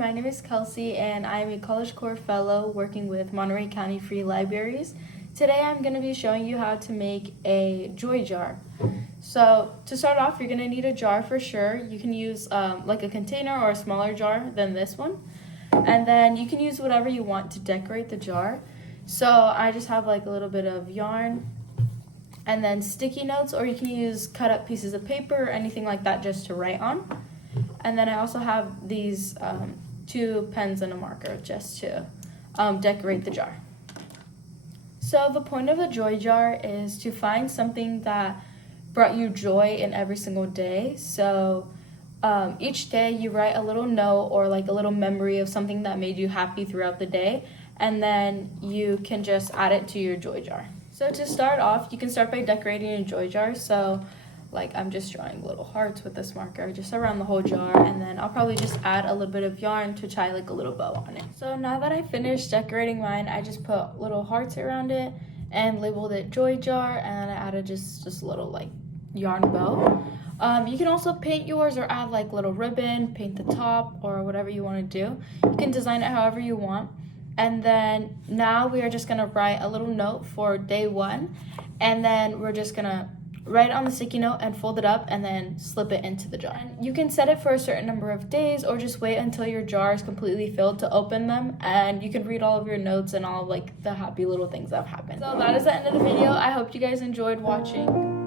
my name is Kelsey and I'm a College Corps Fellow working with Monterey County Free Libraries. Today I'm going to be showing you how to make a joy jar. So to start off, you're going to need a jar for sure. You can use like a container or a smaller jar than this one. And then you can use whatever you want to decorate the jar. So I just have like a little bit of yarn and then sticky notes, or you can use cut up pieces of paper or anything like that just to write on. And then I also have these 2 pens and a marker just to decorate the jar. So the point of a joy jar is to find something that brought you joy in every single day. So each day you write a little note or like a little memory of something that made you happy throughout the day, and then you can just add it to your joy jar. So to start off, you can start by decorating your joy jar. So like I'm just drawing little hearts with this marker just around the whole jar, and then I'll probably just add a little bit of yarn to tie like a little bow on it. So now that I finished decorating mine, I just put little hearts around it and labeled it joy jar, and I added just a little like yarn bow. You can also paint yours or add like little ribbon, paint the top, or whatever you want to do. You can design it however you want. And then now we are just gonna write a little note for day 1, and then we're just gonna write it on the sticky note and fold it up and then slip it into the jar. And you can set it for a certain number of days or just wait until your jar is completely filled to open them, and you can read all of your notes and all of like the happy little things that have happened. So that is the end of the video. I hope you guys enjoyed watching.